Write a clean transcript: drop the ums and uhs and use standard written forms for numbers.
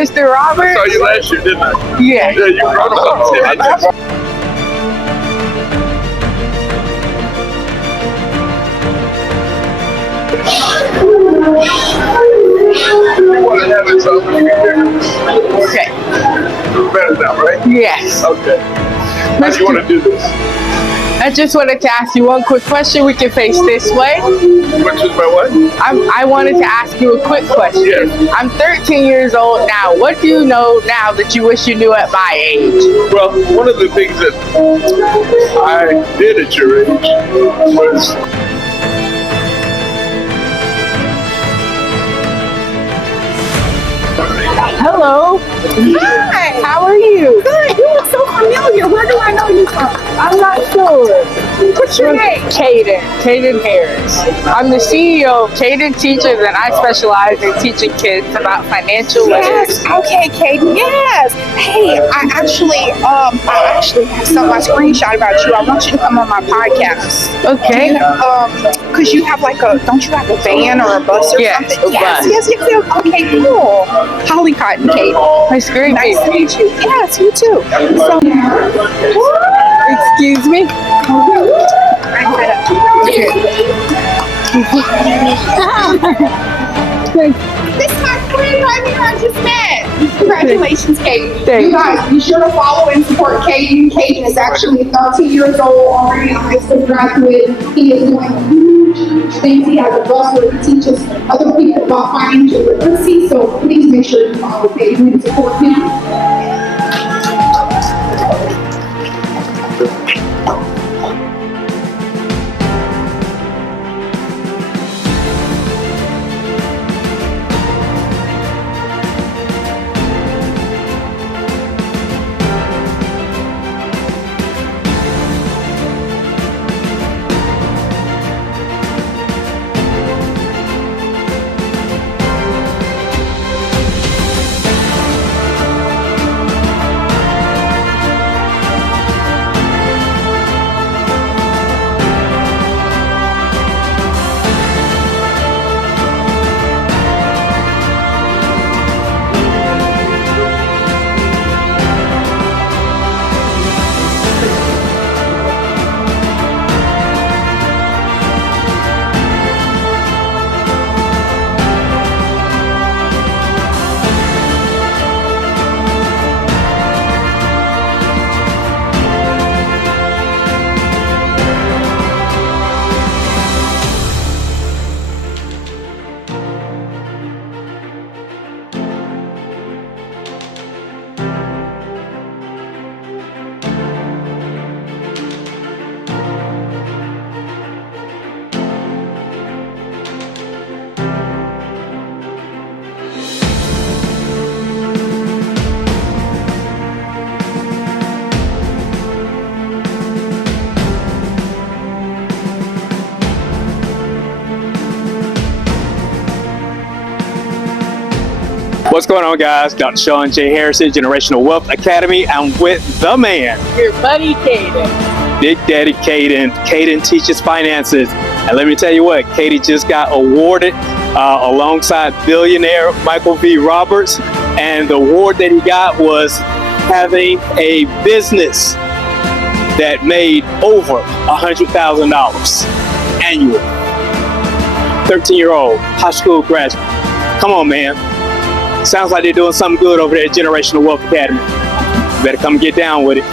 Mr. Robert. I saw you last year, didn't I? Yeah. Yeah, you brought him up. You want to have it so we can hear you. Okay. It's better now, right? Yes. Okay. How do you want to do this? I just wanted to ask you one quick question. We can face this way. Which is my what? I wanted to ask you a quick question. Yes. I'm 13 years old now. What do you know now that you wish you knew at my age? Well, one of the things that I did at your age was Hello. Hi. How are you? Good. You look so familiar. Where do I know you from? I'm not sure. What's your name? Caden Harris. I'm the CEO of Caden Teachers, and I specialize in teaching kids about financial Yes. literacy. Okay, Caden. Yes. Hey, I actually have some my screenshot about you. I want you to come on my podcast. Okay. Cause you have don't you have a van or a bus or Yes, something? a bus. Yes. Okay, cool. Holly Cotton, Caden. Nice great. Nice to meet you. Yes, you too. So, Excuse me. this is my friend right here I just met. Congratulations, Caden. Thank You guys, be sure to follow and support Caden. Caden is actually 13 years old, already a high school graduate. He is doing huge things. He has a bus where he teaches other people about financial literacy. So please make sure you follow Caden and support him. What's going on, guys? Dr. Sean J. Harrison, Generational Wealth Academy. I'm with the man, Your buddy Caden. Big Daddy Caden. Caden teaches finances. And let me tell you what, Caden just got awarded alongside billionaire Michael V. Roberts. And the award that he got was having a business that made over $100,000 annually. 13-year-old high school graduate. Come on, man. Sounds like they're doing something good over there at Generational Wealth Academy. Better come get down with it.